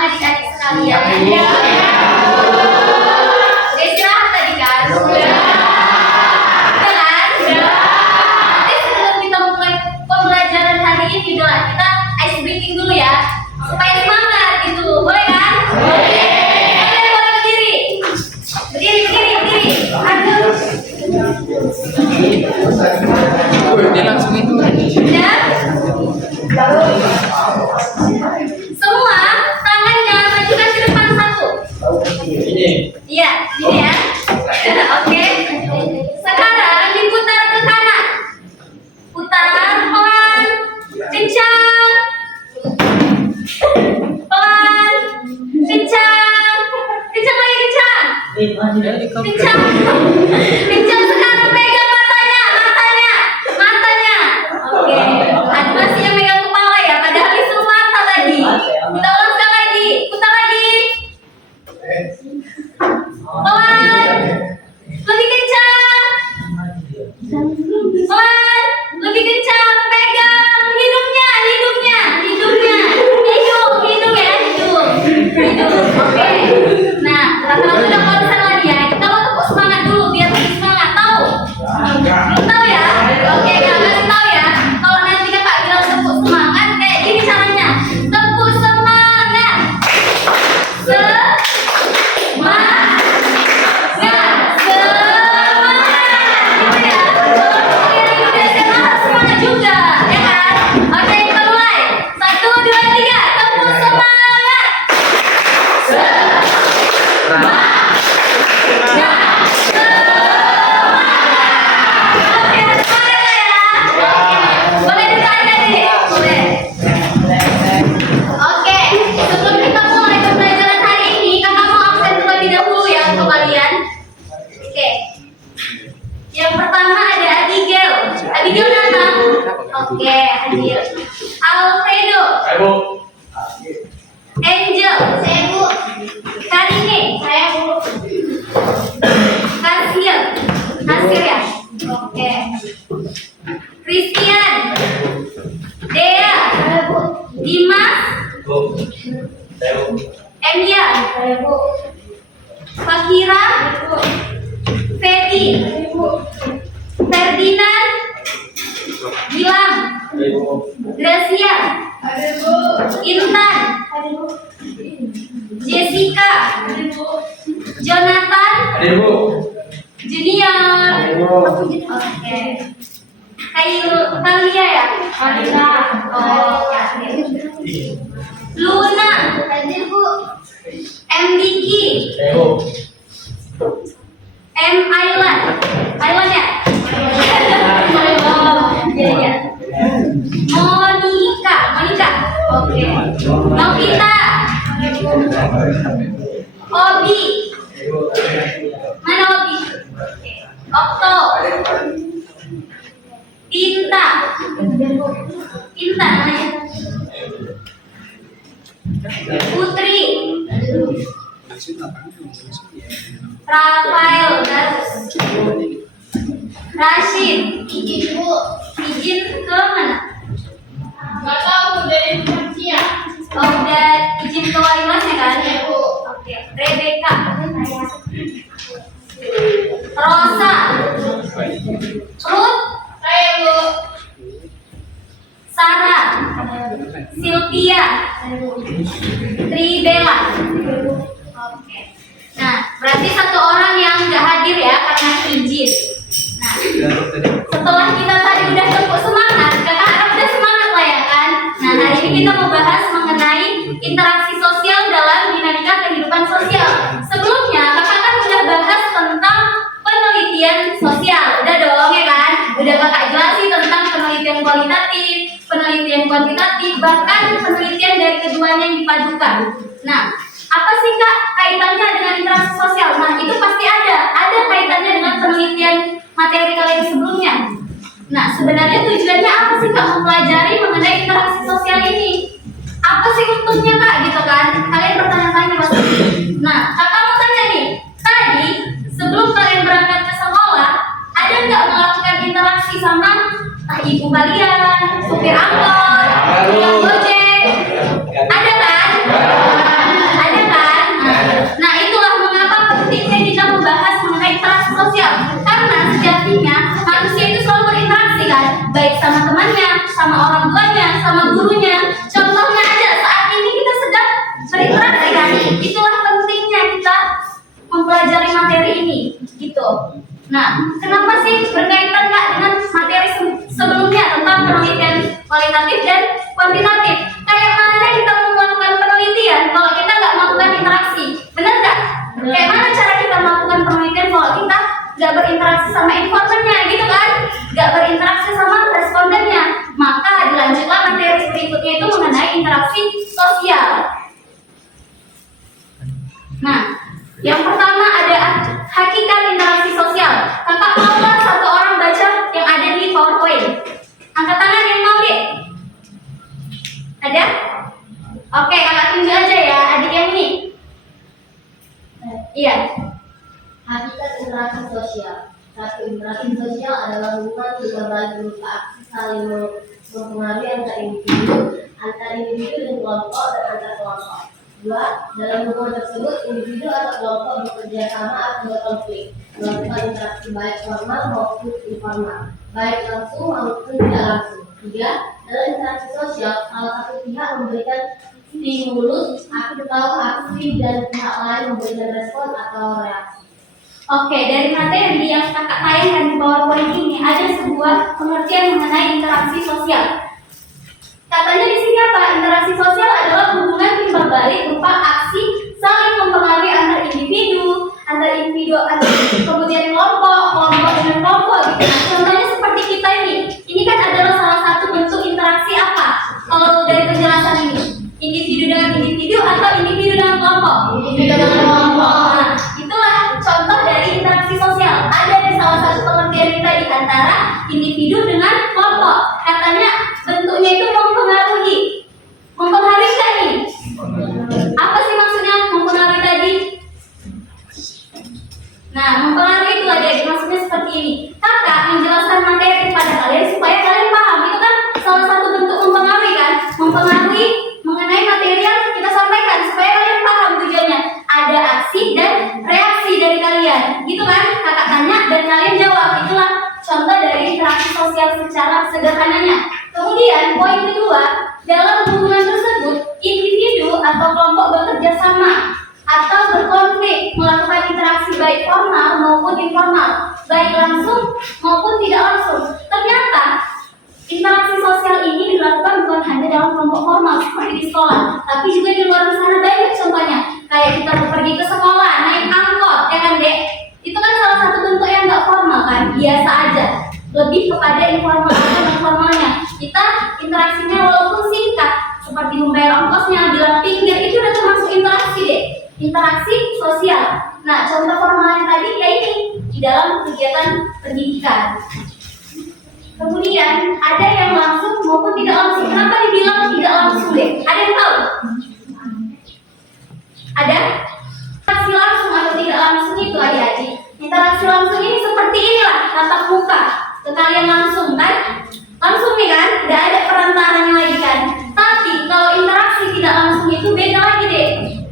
adik-adik sekalian? Ya. Udah istirahat tadi kan? Udah kan? Nanti sebelum kita mulai pembelajaran hari ini kita ice breaking dulu ya, supaya semangat gitu, boleh kan? Boleh. Boleh berdiri. Dia langsung itu. Ya. Semua tangannya majukan ke depan satu. Ini. Iya, ini ya. Oke. Sekarang diputar ke kanan. Putar pelan, kencang. Pelan, kencang. Kencang lagi kencang. Kencang. Kencang sekarang pegang matanya. Oke. Ada masih yang megang kepala ya, padahal itu mata tadi. Kita ulang sekali lagi. Putar lagi. Pelan. Lebih kencang. Pelan. Lebih kencang. Pegang hidungnya. Hidung ya, hidung. Oke. Nah, kalau udah konsen lagi ya, kita mau tepuk semangat dulu biar lebih semangat. Tahu? Belum tahu ya? Oke, Kak kasih tahu ya. Kalau nanti Kakak bilang tepuk semangat, kayak gini caranya. Tepuk semangat. Semangat. Gitu ya. Kalau yang udah SMA harus semangat juga, ya kan? Oke, kita mulai. 1, 2, 3. Tepuk semangat. Boleh ditanya nih? Boleh. Oke, sebelum kita mulai pembelajaran hari ini, Kakak mau absen terlebih dahulu ya untuk kalian. Oke. Yang pertama ada Abigail. Abigail datang. Oke, hadir. Alfredo. Angel. Saya Bu. Karine. Saya Bu. Kasir ya. Oke. Christian. Dea. Saya Bu. Dimas. Emia. Saya Bu. Fakira. Feby. Ferdinand. Gilang. Gracia. Intan. Jessica. Jonathan. Junior. Oke. Kalia ya? Kalia. Oke. Luna. M. Diki. M. Ailan. Ailan ya? Iya. Monica. Oke. Novita. Obi. Mana Obi? Okto. Tinta namanya. Putri. Rafael. Rashid. Izin ke mana? Nggak tahu, dari Malaysia. Oh, udah izin ke wali kelasnya kan? Oke. Rebecca. Rosa. Ruth. Saya Bu. Sarah. Sylvia. Tribella. Oke. Nah, berarti satu orang yang nggak hadir ya karena izin. Nah, setelah kita tadi udah tepuk semangat, Kakak harap udah semangat lah ya kan? Nah, hari ini kita mau bahas mengenai interaksi sosial dalam dinamika kehidupan sosial. Sebelumnya, Kakak kan udah bahas tentang penelitian sosial. Udah dong ya kan? Udah Kakak jelasin tentang penelitian kualitatif, penelitian kuantitatif, bahkan penelitian dari keduanya yang dipadukan. Nah, apa sih Kak kaitannya dengan interaksi sosial? Nah, itu pasti ada kaitannya dengan penelitian materi kalian sebelumnya. Nah, sebenarnya tujuannya apa sih Kak mempelajari mengenai interaksi sosial ini? Apa sih untungnya Kak gitu kan? Kalian bertanya-tanya pasti. Nah, Kakak mau tanya nih, tadi sebelum kalian berangkat ke sekolah, ada nggak melakukan interaksi sama ibu kalian, supir angkot, tukang gojek? Ada kan? materi ini, gitu. Nah, kenapa sih berkaitan nggak dengan materi sebelumnya tentang penelitian kualitatif dan kuantitatif? Kayak mana kita mau melakukan penelitian kalau kita nggak melakukan interaksi, benar nggak? Kayak mana cara kita melakukan penelitian kalau kita nggak berinteraksi sama informannya, gitu kan? Nggak berinteraksi sama respondennya. Maka dilanjutlah materi berikutnya itu mengenai interaksi sosial. Nah, yang pertama ada hakikat interaksi sosial. Kakak maulah satu orang baca yang ada di PowerPoint. Angkat tangan yang mau deh. Ada? Oke, kakak tunjuk aja ya adik yang ini. Iya. Hakikat interaksi sosial. Satu, interaksi sosial adalah hubungan berbagi berupa aksi saling mempengaruhi antar individu dan kelompok dan antar kelompok. Dua, dalam hubungan tersebut individu atau kelompok bekerja sama atau berkonflik, melakukan interaksi baik formal maupun informal, baik langsung maupun tidak langsung. Tiga, dalam interaksi sosial, salah satu pihak memberikan stimulus atau aksi dan pihak lain memberikan respon atau reaksi. Oke, dari materi yang kakak tayangkan di PowerPoint ini ada sebuah pengertian mengenai interaksi sosial. Katanya di sini apa? Interaksi sosial adalah hubungan timbal balik berupa aksi saling mempengaruhi antar individu, kemudian kelompok dengan kelompok gitu. Nah, contohnya seperti kita ini. Ini kan adalah salah satu bentuk interaksi apa? Kalau dari penjelasan ini, individu dengan individu atau individu dengan kelompok? Individu dengan kelompok. Nah, itulah contoh dari interaksi sosial. Ada di salah satu pengertian kita di antara individu dengan kelompok. Katanya bentuknya itu mempengaruhi. Mempengaruhi kan nih? Apa sih maksudnya mempengaruhi tadi? Nah, mempengaruhi itu ada maksudnya seperti ini. Kakak menjelaskan materi kepada kalian supaya kalian paham. Itu kan salah satu bentuk mempengaruhi kan? Mempengaruhi mengenai materi yang kita sampaikan supaya kalian paham tujuannya. Ada aksi dan reaksi dari kalian. Gitu kan? Kakak tanya dan kalian jawab. Itulah contoh dari interaksi sosial secara sederhananya. Kemudian poin kedua, dalam hubungan tersebut individu atau kelompok bekerja sama atau berkonflik melakukan interaksi baik formal maupun informal, baik langsung maupun tidak langsung. Ternyata interaksi sosial ini dilakukan bukan hanya dalam kelompok formal seperti di sekolah, tapi juga di luar sana banyak contohnya. Kayak kita pergi ke sekolah, naik angkot, ya kan dek? Itu kan salah satu bentuk yang nggak formal kan, biasa aja. Lebih kepada informal atau non formalnya. Kita interaksinya walaupun singkat, seperti membayar ongkosnya, bilang pinggir, itu udah termasuk interaksi deh. Interaksi sosial. Nah, contoh formalnya tadi ya ini di dalam kegiatan pendidikan. Kemudian ada yang langsung maupun tidak langsung. Kenapa dibilang tidak langsung deh? Ada yang tahu? Ada? Interaksi langsung atau tidak langsung itu adik-adik. Interaksi langsung ini seperti inilah tatap muka. Ke kalian langsung kan? Langsung nih kan? Tidak ada perantaranya lagi kan? Tapi kalau interaksi tidak langsung itu beda lagi deh.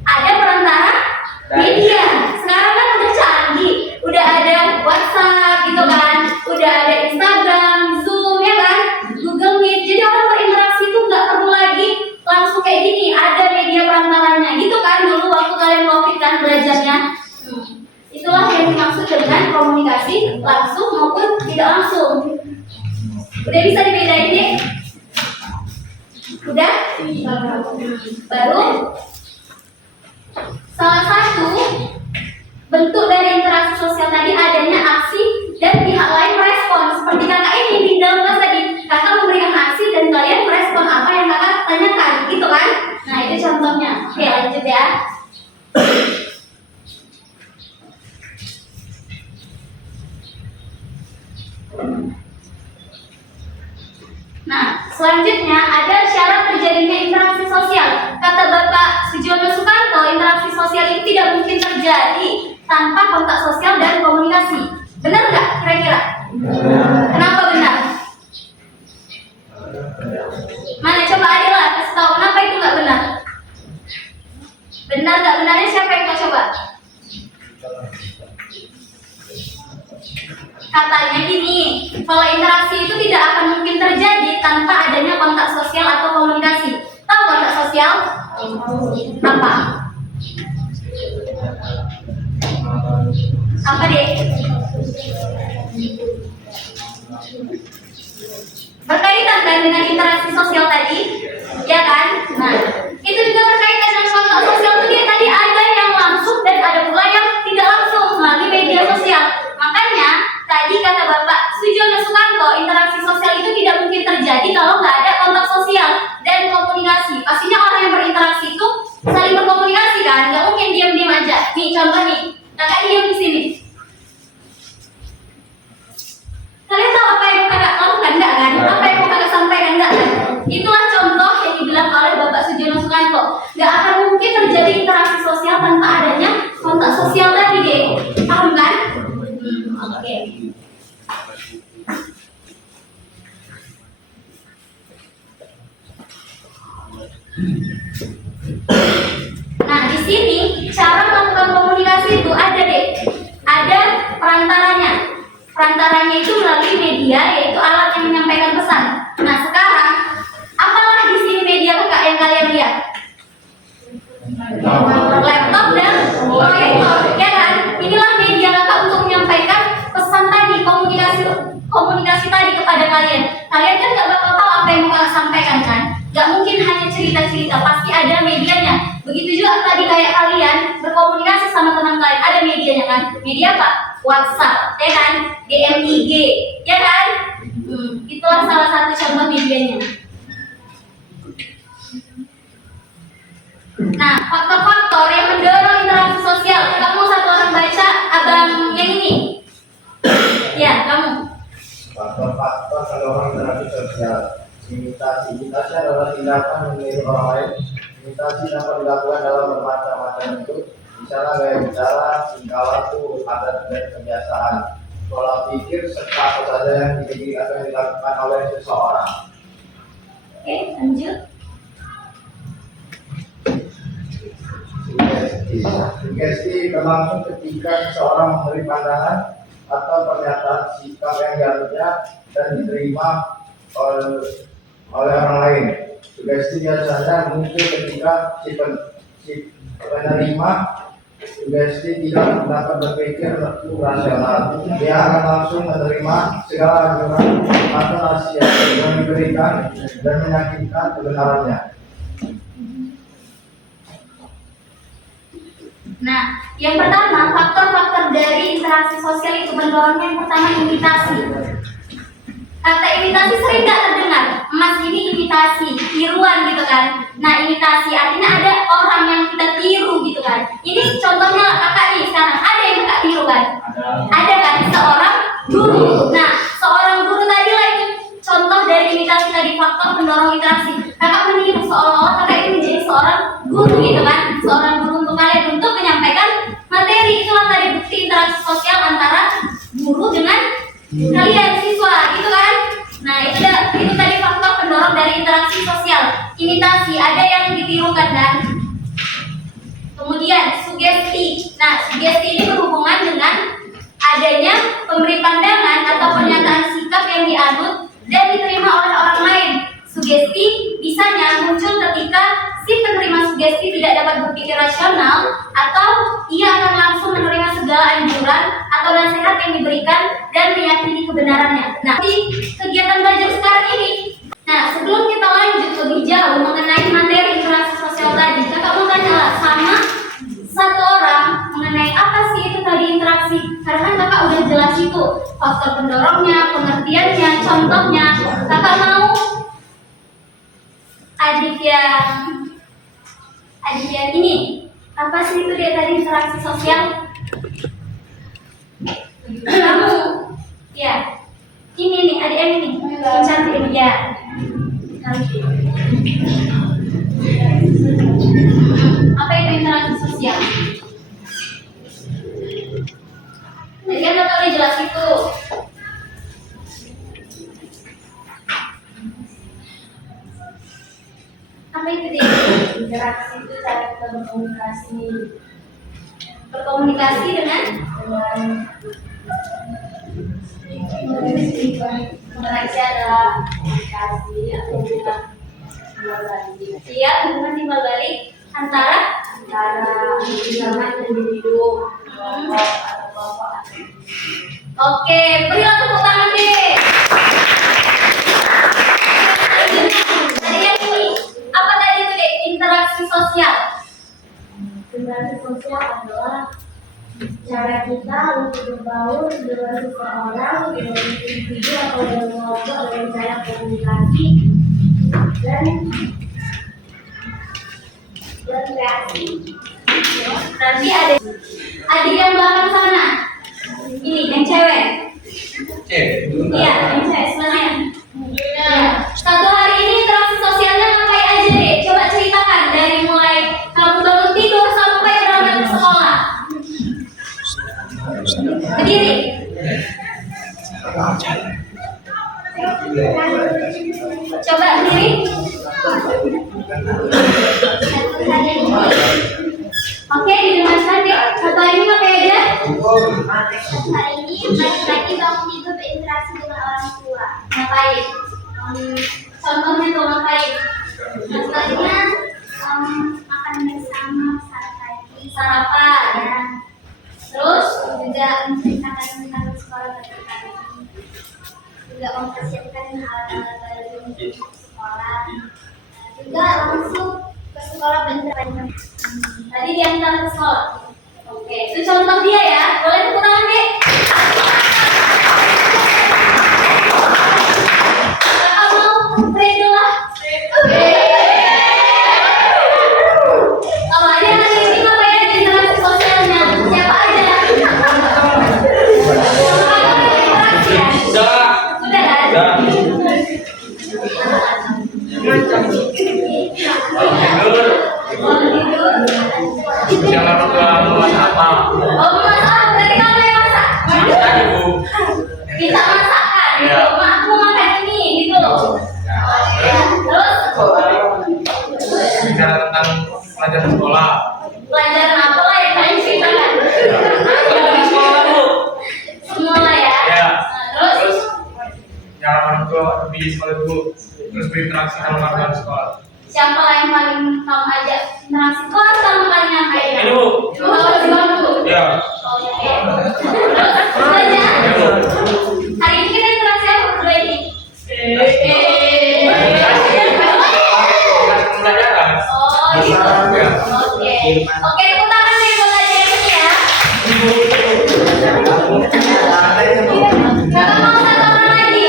Ada perantara media. Sekarang kan udah canggih, udah ada WhatsApp gitu kan, udah ada Instagram, Zoom ya kan, Google Meet. Jadi orang berinteraksi itu nggak perlu lagi langsung kayak gini. Ada media perantaranya gitu kan. Dulu waktu kalian COVID kan belajarnya. Itulah yang dimaksud dengan komunikasi langsung maupun tidak langsung. Udah bisa dibedain deh? Udah? Baru? Salah satu bentuk dari interaksi sosial tadi adanya aksi dan pihak lain respon. Seperti kakak ini di dalam kelas tadi, kakak memberikan aksi dan kalian merespon apa yang kakak tanyakan, gitu kan? Nah itu contohnya. Oke lanjut ya. Nah, selanjutnya ada syarat terjadinya interaksi sosial. Kata Bapak Sujono Sukanto, interaksi sosial itu tidak mungkin terjadi tanpa kontak sosial dan komunikasi. Benar nggak kira-kira? Kenapa benar? Mana coba Adila kasih tahu kenapa itu nggak benar? Benar nggak benarnya siapa yang mau coba? Katanya gini, kalau interaksi itu tidak akan mungkin terjadi tanpa adanya kontak sosial atau komunikasi. Tahu kontak sosial? Apa? Apa deh? Berkaitan kan dengan interaksi sosial tadi, ya kan? Nah, itu juga berkaitan dengan kontak sosial itu dia tadi ada yang langsung dan ada pula yang tidak langsung melalui media sosial. Makanya tadi kata Bapak Sujono Sukanto, interaksi sosial itu tidak mungkin terjadi kalau nggak ada kontak sosial dan komunikasi. Pastinya orang yang berinteraksi itu saling berkomunikasi kan, nggak mungkin diam-diam aja. Nih contoh nih, kakak diam di sini. Kalian tahu apa yang kakak lakukan enggak kan? Apa yang kakak sampaikan enggak kan? Itulah contoh yang dibilang oleh Bapak Sujono Sukanto. Nggak akan mungkin terjadi interaksi sosial tanpa adanya kontak sosial tadi deh. Paham kan? Oke. Nah, di sini cara melakukan komunikasi itu ada deh. Ada perantaranya. Perantaranya itu melalui media, yaitu alat yang menyampaikan pesan. Nah, sekarang apalah di sini media kakak yang kalian lihat? Laptop dan proyektor, ya kan? Inilah media kakak untuk menyampaikan pesan tadi, komunikasi tadi kepada kalian. Kalian kan nggak bakal tahu apa yang mau kakak sampaikan kan? Gak mungkin hanya cerita-cerita, pasti ada medianya. Begitu juga tadi kayak kalian berkomunikasi sama teman kalian, ada medianya kan? Media apa? WhatsApp, ya kan? DMIG, ya kan? Itulah salah satu contoh medianya. Nah, faktor-faktor yang mendorong interaksi sosial. Kamu satu orang baca, abang yang ini. Ya, kamu. Faktor-faktor pendorong interaksi sosial. Imitasi adalah tindakan meniru orang lain. Imitasi dapat dilakukan dalam bermacam-macam bentuk. Misalnya gaya bicara, tingkah laku, adat dan kebiasaan, pola pikir, serta apa saja yang dimiliki atau yang dilakukan oleh seseorang. Oke, lanjut. Sugesti berlangsung ketika seseorang memberi pandangan atau pernyataan sikap yang dianggapnya dan diterima oleh orang lain. Sugesti biasanya muncul ketika si penerima sugesti tidak dapat berpikir rasional. Dia akan langsung menerima segala anjuran atau nasihat yang diberikan dan meyakinkan kebenarannya. Nah, yang pertama, faktor-faktor dari interaksi sosial itu mendorongnya yang pertama imitasi. Kata imitasi sering gak terdengar? Mas, ini imitasi, tiruan gitu kan. Nah, imitasi artinya ada orang yang kita tiru gitu kan. Ini contohnya kakak nih sekarang, ada yang kakak tiru kan? Ada kan, seorang guru. Nah, seorang guru tadi lah itu contoh dari imitasi tadi, faktor pendorong interaksi. Kakak meniru seolah-olah kakak ini menjadi seorang guru gitu kan. Seorang guru untuk kalian untuk menyampaikan materi. Itulah tadi bukti interaksi sosial antara guru dengan kalian siswa gitu kan. Nah, itu tadi faktor pendorong dari interaksi sosial. Imitasi, ada yang ditirukan kan. Kemudian sugesti. Nah, sugesti ini berhubungan dengan adanya pemberi pandangan atau pernyataan sikap yang dianut dan diterima oleh orang lain. Sugesti bisanya muncul ketika si penerima sugesti tidak dapat berpikir rasional atau ia akan langsung menerima segala anjuran atau nasihat yang diberikan dan meyakini kebenarannya. Nah, di kegiatan belajar sekarang ini, nah sebelum kita lanjut lebih jauh mengenai materi interaksi sosial tadi, kakak mau tanya sama satu orang mengenai apa sih itu tadi interaksi. Karena kan kakak udah jelas itu faktor pendorongnya, pengertiannya, contohnya. Kakak mau adik yang ini, apa sih itu dia tadi interaksi sosial? Kamu, ya, ini nih adik yang ini, yang cantik ini ya. Apa itu interaksi sosial? Jadi kan kakak udah jelas itu. Apa itu dia? Interaksi itu cara kita berkomunikasi dengan interaksi adalah komunikasi atau hubungan timbal balik. dia hubungan timbal balik antara Misalkan individu, kelompok atau kelompok Oke, berilah tepuk tangan deh. Ada yang ini. Apa tadi itu deh? Interaksi sosial. Interaksi sosial adalah cara kita untuk berbaur dengan seseorang, dengan individu atau dengan kelompok dengan cara komunikasi dan reaksi. Nanti ada adik yang belakang sana. Ini yang cewek. Iya, yang cewek sebenarnya. Ya. Satu hari ini interaksi sosialnya ngapain aja deh? Coba ceritakan dari mulai kamu bangun tidur sampai berangkat ke sekolah. Berdiri. Coba berdiri. Oke, didengarkan deh. Satu hari ini ngapain aja? Hari ini pagi-pagi bangun tidur berinteraksi dengan orang tua. Ngapain? Contohnya tuh ngapain? Contohnya makan bersama saat pagi. Sarapan. Ya. Terus Juga menceritakan tentang sekolah pagi-pagi. Juga mempersiapkan hal-hal baru untuk sekolah. Juga langsung ke sekolah bentar. tadi diantar ke sekolah. Oke, itu contoh dia ya. Boleh tepuk tangan deh. Kakak mau Fredo lah. Kalau ada yang hari ini ngapain aja interaksi sosialnya? Siapa aja? Interaksi ya? Sudah kan? Mau tidur? Jangan lupa memasak apa? Oh, masak. Berarti kamu yang masak? Masak ibu. Kita masakan gitu. Iya. Mak, aku makan ini gitu. Terus Bicara tentang pelajaran sekolah. pelajaran apa lah yang kalian ceritakan? Pelajaran sekolah bu. Semua lah ya. Ya. Nah, terus Jangan orang tua lebih sekolah dulu. Terus berinteraksi sama kawan sekolah. siapa lah yang paling kamu ajak interaksi? Kau harus kamu paling ngapain? Ini bu. Kamu harus bantu. Ya. Oke. Terus belajar. Hari ini kita interaksi apa berdua ini? Pelajaran. Oh gitu. Oke. Oke, tepuk tangan nih buat adik ini ya. Kakak mau satu orang lagi?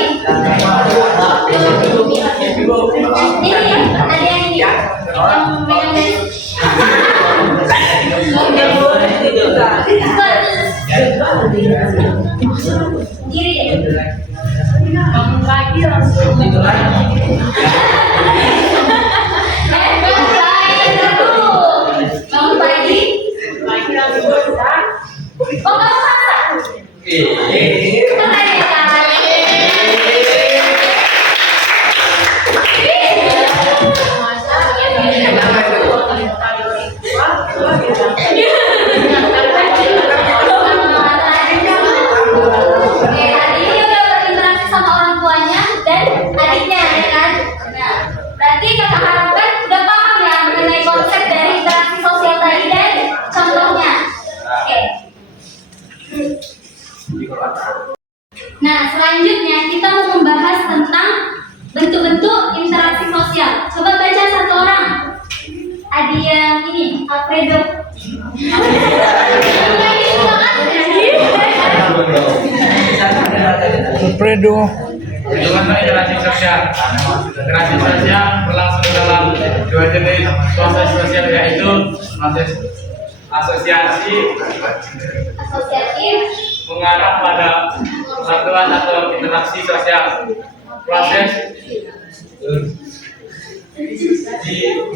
Ini ada yang ini. Yang megang dari diri deh. Bangun pagi langsung tidur lagi. Baik dulu. Bangun pagi. Pagi langsung masak. Oh, kamu masak? Keren ya, Kak? Oke, hari ini udah berinteraksi sama orang tuanya dan adiknya ya kan? Nah, berarti kakak harapkan udah paham ya mengenai konsep dari interaksi sosial tadi dan contohnya. Oke. Nah, selanjutnya kita mau membahas tentang bentuk-bentuk interaksi sosial. Coba baca satu orang. Ada yang ini, Alfredo. Alfredo. Itu kan interaksi sosial. Interaksi sosial berlangsung dalam dua jenis proses sosial, yaitu proses asosiasi Asosiatif. mengarah pada persatuan atau interaksi sosial. Proses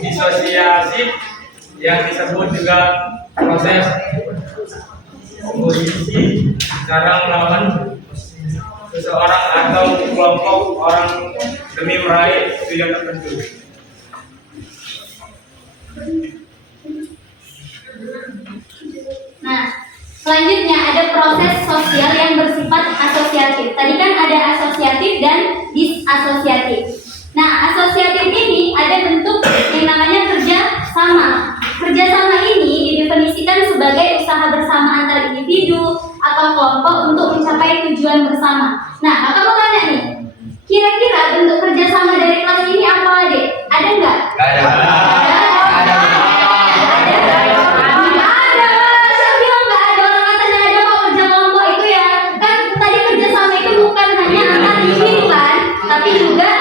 disosiasi yang disebut juga proses oposisi, cara melawan seseorang atau kelompok orang demi meraih tujuan tertentu. Nah, selanjutnya ada proses sosial yang bersifat asosiatif. Tadi kan ada asosiatif dan disasosiatif. Nah, asosiatif ini ada bentuk yang namanya kerja sama. Kerja sama ini didefinisikan sebagai usaha bersama antar individu atau kelompok kelompok untuk mencapai tujuan bersama. Nah, kakak mau tanya nih, kira-kira bentuk kerjasama dari kelas ini apa, Adik? Ada nggak? Tapi juga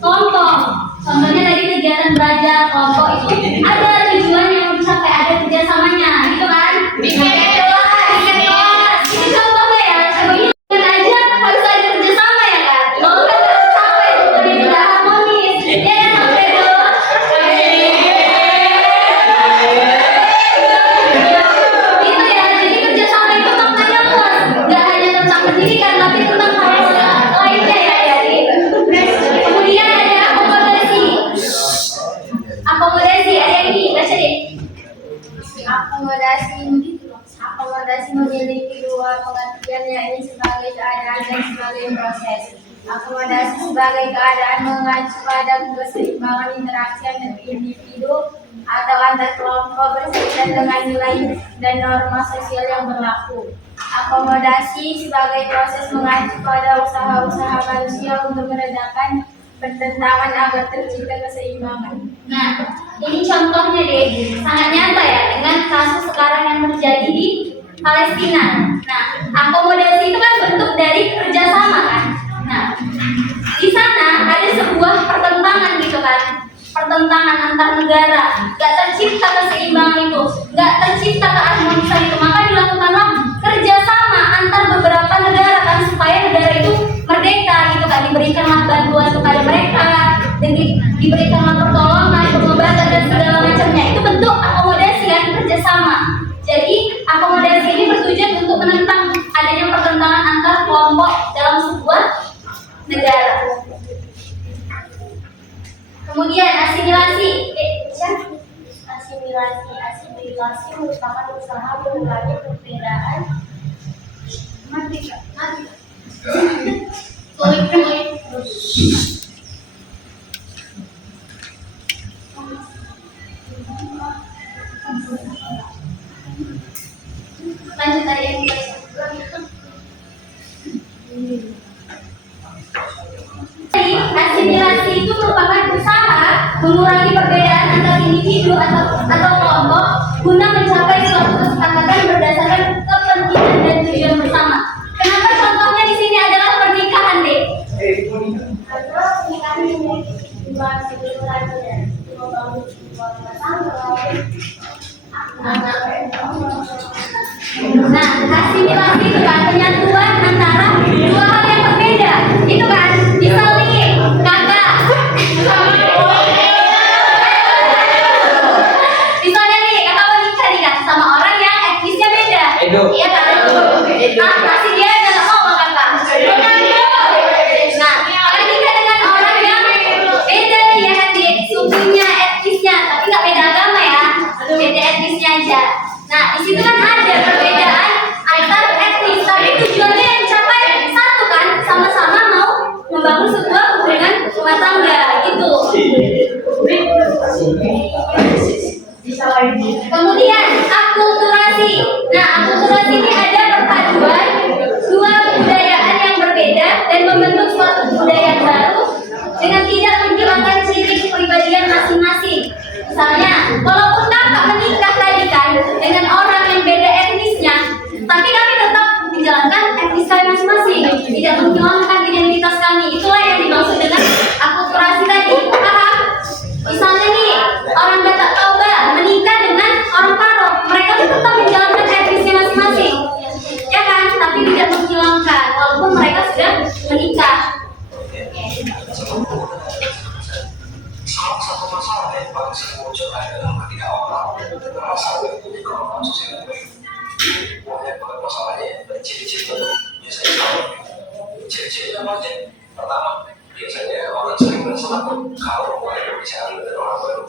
kelompok. Contohnya tadi kegiatan belajar kelompok itu ada tujuan yang mau dicapai, ada kerjasamanya, gitu kan? Bikin kelas. Itu contohnya ya. Contohnya aja harus ada kerjasama ya kan? Kalau kan nggak sampai, jadi tidak harmonis. Ya kan, Alfredo? Itu ya. Jadi kerjasama itu maknanya luas. Nggak hanya tentang pendidikan, tapi tentang hal lainnya ya. Kemudian ada akomodasi. Akomodasi, ada yang ini, baca deh. Akomodasi memiliki dua pengertian, yaitu sebagai keadaan dan sebagai proses. Akomodasi sebagai keadaan mengacu pada keseimbangan interaksi antar individu atau antar kelompok berkaitan dengan nilai dan norma sosial yang berlaku. Akomodasi sebagai proses mengacu pada usaha-usaha manusia untuk meredakan pertentangan agar tercipta keseimbangan. Nah, ini contohnya deh, sangat nyata ya dengan kasus sekarang yang terjadi di Palestina. Nah, akomodasi itu kan bentuk dari kerjasama kan. Nah, di sana ada sebuah pertentangan gitu kan, pertentangan antar negara, gak tercipta keseimbangan itu, gak tercipta keharmonisan itu, maka dilakukanlah kerjasama antar beberapa negara kan supaya negara itu merdeka gitu kan, diberikanlah bantuan kepada mereka, diberikanlah pertolongan, pengobatan dan segala macamnya. Itu bentuk akomodasi kan, kerjasama. Jadi akomodasi ini bertujuan untuk menentang adanya pertentangan antar kelompok dalam sebuah negara. Kemudian asimilasi. Asimilasi merupakan usaha mengurangi perbedaan. Lanjut tadi yang kita asimilasi itu merupakan usaha mengurangi perbedaan antar individu atau kelompok guna mencapai suatu kesepakatan berdasarkan kepentingan dan tujuan bersama. Kenapa contohnya di sini adalah pernikahan deh? Karena pernikahan memiliki tujuan kebetulan dan membangun sebuah rumah tangga. Nah, asimilasi itu kan penyatuan antara dua hal yang berbeda, itu kan. Misalnya nih, kakak, misalnya nih kakak menikah nih kan sama orang yang etnisnya beda, iya kan? Pasti dia nggak mau sama kakak. Nah, kakak nikah dengan orang yang beda nih ya kan, sukunya, etnisnya, tapi nggak beda agama ya, beda etnisnya aja. Nah, di situ kan ada perbedaan antar etnis, tapi tujuannya yang dicapai satu kan, sama-sama mau membangun sebuah hubungan rumah tangga gitu. Kemudian akulturasi. Nah, akulturasi ini ada perpaduan dua kebudayaan yang berbeda dan membentuk suatu kebudayaan baru dengan tidak menghilangkan ciri kepribadian masing-masing. Misalnya, walaupun kakak menikah tadi kan dengan orang yang beda etnisnya, tapi kami tetap menjalankan etnis kami masing-masing, tidak menghilangkan identitas kami. Itulah yang dimaksud dengan akulturasi tadi. Paham? Misalnya nih, orang Batak Toba menikah dengan orang Paro, mereka tetap menjalankan etnisnya masing-masing, ya kan? Tapi tidak menghilangkan, walaupun mereka sudah menikah. Salah satu masalah yang paling sering muncul adalah ketika orang merasa memiliki kelompok sosial yang baik. Banyak banget masalahnya dan ciri-cirinya biasanya sama. Ciri-cirinya macam pertama, biasanya orang sering merasa takut kalau mulai berbicara dengan orang baru.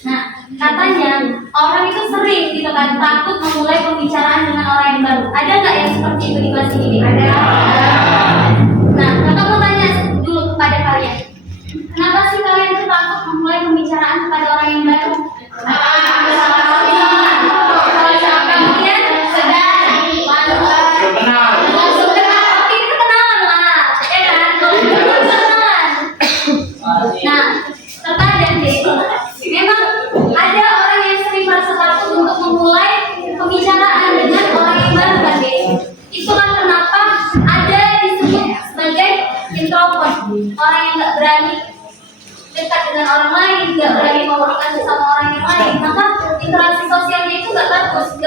Nah, katanya orang itu sering gitu kan takut memulai pembicaraan dengan orang yang baru. Ada nggak yang seperti itu di kelas ini? Ada. Nah, kakak mau tanya dulu kepada kalian. Kenapa sih kalian tuh takut memulai pembicaraan kepada orang yang baru? Kemudian sedang malu. interaksi sosialnya itu nggak bagus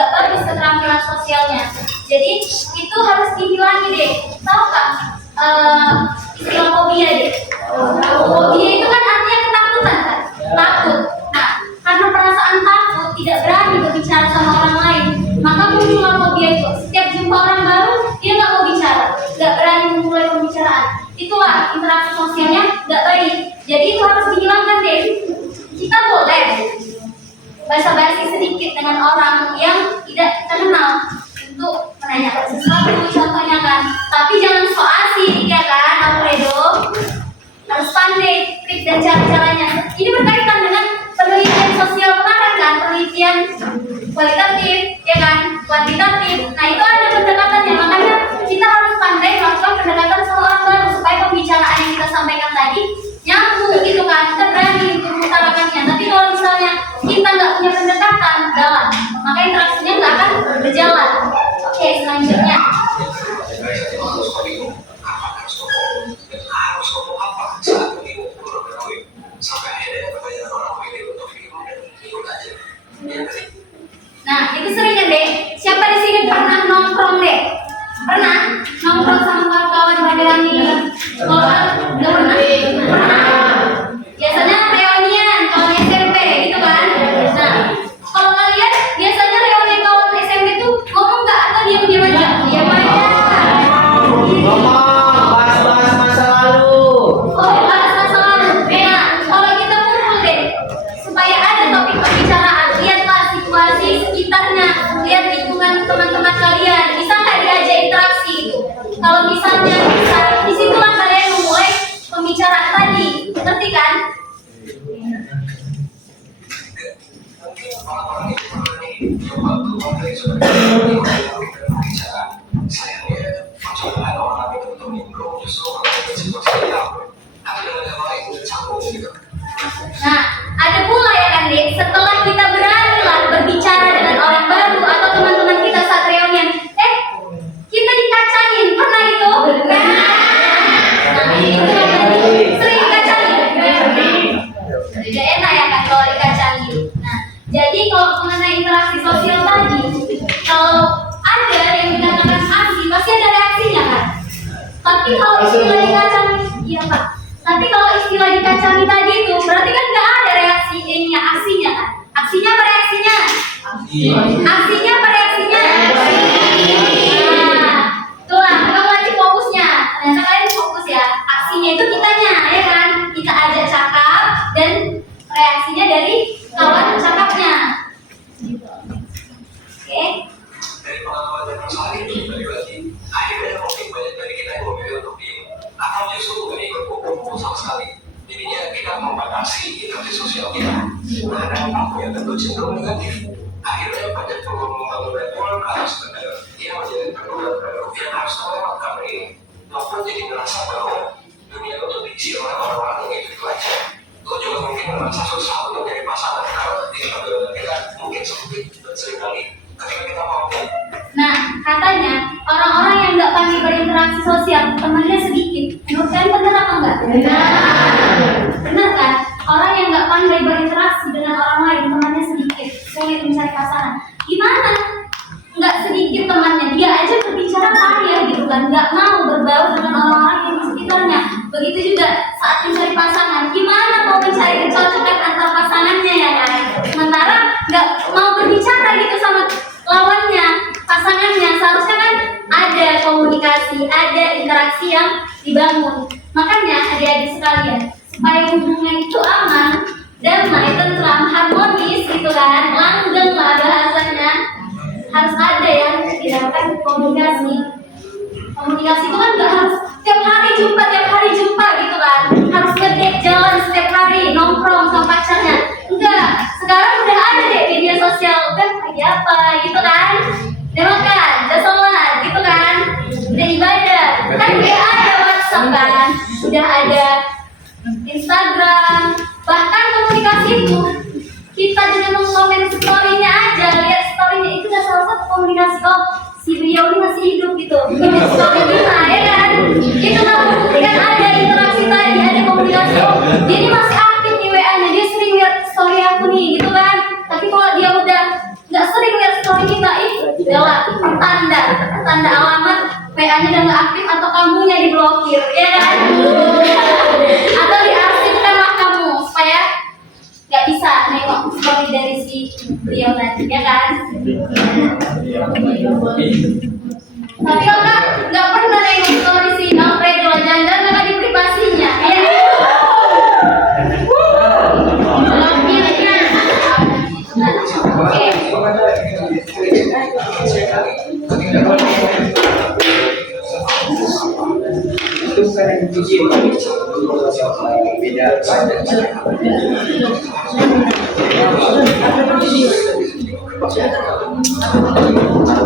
keterampilan sosialnya. Jadi itu harus dihilangi deh. Tahu kan istilah fobia deh? Fobia itu kan artinya ketakutan kan? Takut. Nah, karena perasaan takut tidak berani berbicara sama orang lain, maka muncullah fobia itu. Setiap jumpa orang baru dia nggak mau bicara, nggak berani memulai pembicaraan. Itulah interaksi sosialnya nggak baik. Jadi itu harus dihilangkan deh. Kita boleh basa-basi sedikit dengan orang yang tidak kita kenal untuk menanyakan sesuatu, contohnya kan. Tapi jangan so asik ya kan, Alfredo. Harus pandai trik dan cara-caranya. Ini berkaitan dengan penelitian sosial kemarin kan, penelitian kualitatif ya kan, kuantitatif. Nah itu ada pendekatannya, makanya kita harus pandai melakukan pendekatan sama orang baru supaya pembicaraan yang kita sampaikan tadi nyambung gitu kan, kita berani untuk mengutarakannya. Tapi kalau misalnya kita nggak punya pendekatan dalam, maka interaksinya nggak akan berjalan. Oke, selanjutnya. Nah, itu seringnya deh. Siapa di sini pernah nongkrong deh? Pernah nongkrong sama kawan-kawan pada kami sekolah? Nggak pernah? Pernah. Biasanya reunian kawan SMP gitu kan? Nah, kalau kalian biasanya reuni kawan SMP tuh ngomong nggak atau diam-diam aja? Diam aja. Bahas masa lalu. Oh, bahas masa lalu. Nah, kalau kita kumpul deh, supaya ada topik pembicaraan, lihatlah situasi sekitarnya, lihat lingkungan teman-teman kalian, bisa nggak diajak interaksi itu? Kalau misalnya bisa, disitulah kalian memulai pembicaraan tadi, ngerti kan? Nah, ada pula ya kan dek, setelah kita berani lah berbicara dengan orang baru atau teman-teman kita saat reunian, kita dikacangin, pernah gitu? Nah, itu sering dikacangin. Tidak enak ya kan kalau dikacangin. Nah, jadi kalau mengenai interaksi sosial tadi, kalau ada yang dikatakan aksi, pasti ada reaksinya kan? Tapi kalau istilah dikacangin, iya Pak. Tapi kalau istilah dikacangi tadi itu berarti kan nggak ada reaksinya, aksinya kan? Aksinya apa reaksinya? Aksinya apa reaksinya? Nah, itulah kamu wajib fokusnya. Ternyata kalian fokus ya. Aksinya itu kitanya, ya kan? Kita ajak cakap dan reaksinya dari kawan cakapnya. Gitu. Oke? Dari pengalaman dan masalah ini balik lagi, akhirnya mungkin banyak dari kita yang memilih untuk diem atau justru nggak ikut kumpul sama sekali. Jadinya kita membatasi interaksi sosial kita. Nah, dampak yang tentu cenderung negatif. Akhirnya banyak membangun network harus benar. Dia menjadi pergaulan baru yang harus melewatkan ini. Maupun jadi merasa bahwa dunia itu diisi oleh orang-orang yang itu aja. Lo juga mungkin merasa susah untuk jadi pasangan kalau di pergaulan kita mungkin sempit dan seringkali ketika kita mau. Nah, katanya orang-orang yang nggak pandai berinteraksi sosial, temannya sedikit. Menurut kalian benar apa enggak? Benar kan? Orang yang nggak pandai berinteraksi dengan orang lain, temannya sedikit, sulit mencari pasangan. Gimana? Nggak sedikit temannya, dia aja berbicara kaya gitu kan, nggak mau berbaur dengan orang-orang yang di sekitarnya. Begitu juga saat mencari pasangan, gimana mau mencari kecocokan antar pasangannya ya kan? Sementara nggak mau berbicara gitu sama lawannya, pasangannya. Seharusnya kan ada komunikasi, ada interaksi yang dibangun. Makanya adik-adik sekalian, supaya hubungan itu aman, damai, tentram, harmonis gitu kan, langgeng lah bahasanya, harus ada yang dinamakan komunikasi. Komunikasi itu kan nggak harus tiap hari jumpa gitu kan, harus ngedate jalan setiap hari, nongkrong sama pacarnya. Enggak, sekarang udah ada deh media sosial kan, lagi apa gitu kan, udah makan, udah sholat gitu kan, udah ibadah kan, udah ada WhatsApp kan, udah ada Instagram. Bahkan komunikasi itu kita dengan mengkomen story-nya aja, lihat story-nya itu udah salah satu komunikasi. Oh, si beliau ini masih hidup gitu, ini story kita ya kan, itu kan membuktikan ada interaksi tadi, ada komunikasi. Oh, dia ini masih aktif di WA-nya, dia sering lihat story aku nih gitu kan. Tapi kalau dia udah kita adalah tanda alamat PA-nya udah nggak aktif atau kamunya diblokir, ya kan? Atau diarsipkan lah kamu supaya nggak bisa nengok story dari si beliau tadi, ya kan? Tapi kalau nggak pernah nengok story si Alfredo, jangan-jangan nggak di privasinya, ya? Oke.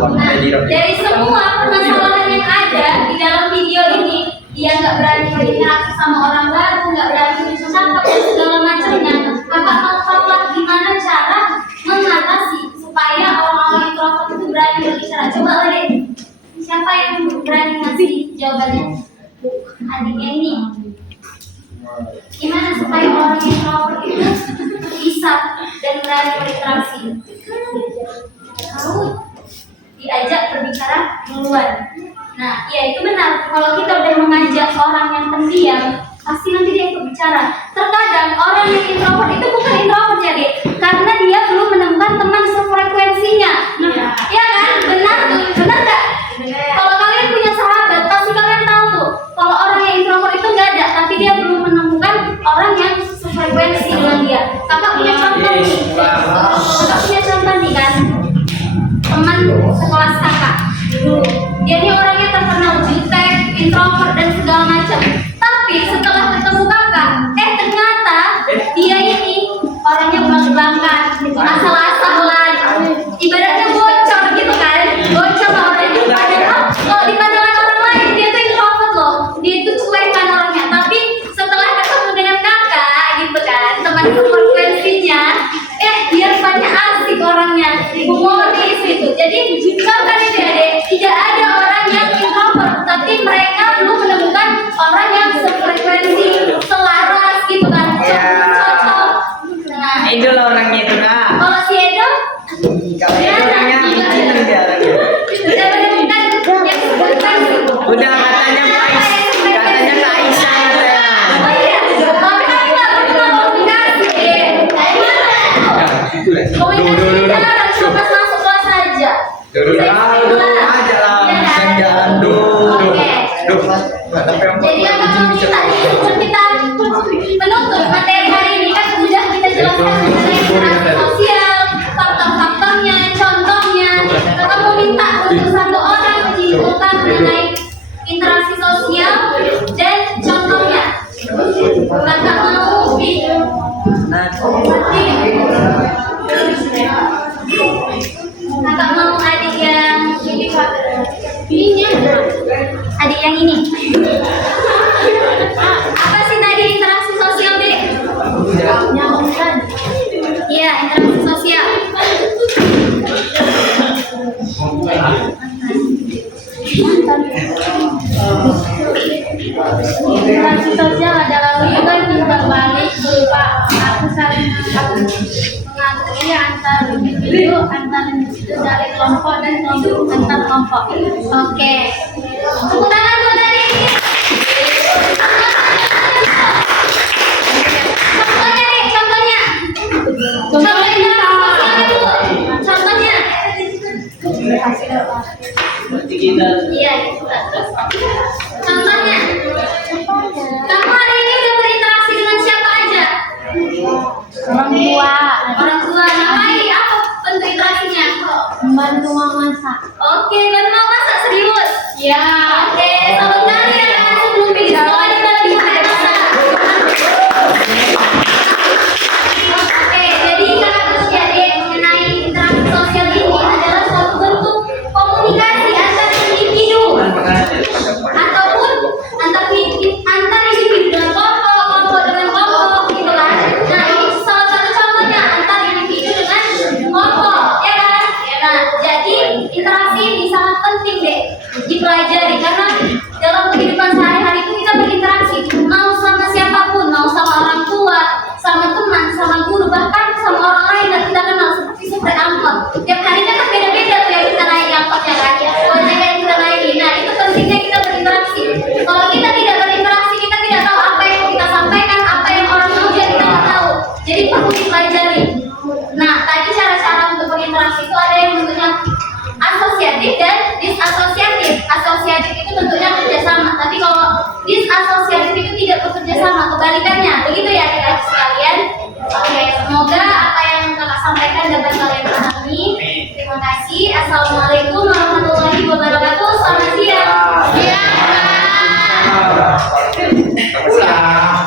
Nah, dari semua permasalahan yang ada di dalam video ini, dia nggak berani berinteraksi sama orang baru, nggak berani bercakap dan segala macamnya. Kakak mau tahu lah gimana cara mengatasi supaya orang-orang introvert itu berani berbicara. Coba deh, siapa yang berani ngasih jawabannya? Adiknya ini. Gimana supaya orang introvert itu bisa dan berani berinteraksi? Tahu, diajak berbicara duluan. Nah, iya itu benar. Kalau kita udah mengajak orang yang pendiam, pasti nanti dia ikut bicara. Terkadang orang yang introvert itu bukan introvert ya, Dek, karena dia belum menemukan teman sefrekuensinya. Iya kan? Benar tuh, benar nggak? Kalau kalian punya sahabat, pasti kalian tahu tuh. Kalau orang yang introvert itu nggak ada, tapi dia belum menemukan orang yang sefrekuensi dengan dia. Kakak punya contoh nih. Kakak punya contoh nih kan? Teman sekelas kakak dulu, dia ini orangnya terkenal jutek, introvert dan segala macam. Tapi setelah ketemu kakak, ternyata dia ini orangnya belak-belakan, asal-asalan, ibaratnya bocor gitu kan, bocor orangnya. Padahal kalau di pandangan orang lain dia tuh introvert loh, dia itu cuekan orangnya. Tapi setelah ketemu dengan kakak gitu kan, teman frekuensinya, dia rupanya asik orangnya, humoris gitu. Jadi kan itu ya, Dek, tidak ada orang yang introvert, tapi mereka belum menemukan orang yang sefrekuensi, selaras gitu kan, cocok. Nah, Edo lah orangnya itu nah. kalau si Edo, Kalau Edo orangnya bucin dia orangnya. udah menemukan yang sefrekuensi. Udah katanya Kak Aisyah katanya. Oh iya, tapi kan nggak pernah komunikasi, Dek. Komunikasi jarang, cuma masuk kelas saja. Dulu aja lah, bisa jalan Oke. Jadi yang kamu minta sebelum kita menutup materi hari ini kan sudah kita jelaskan mengenai interaksi sosial, faktor-faktornya, contohnya. Kamu minta untuk satu orang menyimpulkan mengenai interaksi sosial dan contohnya. Kakak mau Kakak mau adik yang adik yang ini. Apa sih tadi interaksi sosial, Dek? Iya, interaksi sosial. Interaksi sosial adalah hubungan timbal balik berupa aku saling mengakui antar individu dari kelompok dan kelompok antar kelompok. Oke. Tepuk tangan buat tadi. Contohnya nih, contohnya. Contoh interaksi sosial dulu. Contohnya. Iya, contohnya. Kamu hari ini udah berinteraksi dengan siapa aja? Orang tua, Orang tua. Ngapain? Apa bentuk interaksinya? membantu memasak. Oke, bantu masak serius? Ya. Oke, selamat kali ya sebelum pergi sekolah kita lagi masak. Oke, jadi kakak terus ya, Dek, mengenai interaksi sosial ini adalah suatu bentuk komunikasi antar individu ataupun antar individu dengan kelompok dengan kelompok gitu kan. Nah, ini salah satu contohnya antar individu dengan kelompok, ya kan? Nah, jadi interaksi ini sangat penting, Dek, dipelajari karena dalam kehidupan sehari-hari itu kita berinteraksi mau sama siapapun, mau sama orang tua, sama teman, sama guru, bahkan sama orang lain yang kita kenal seperti supir angkot. Tiap harinya kan beda-beda interaksi itu ada yang bentuknya asosiatif dan disasosiatif. Asosiatif itu bentuknya kerjasama, tapi kalau disasosiatif itu tidak bekerja sama, kebalikannya. Begitu ya adik-adik sekalian. Oke, semoga apa yang kakak sampaikan dapat kalian pahami. Terima kasih. Assalamualaikum warahmatullahi wabarakatuh. Selamat siang. Pulang.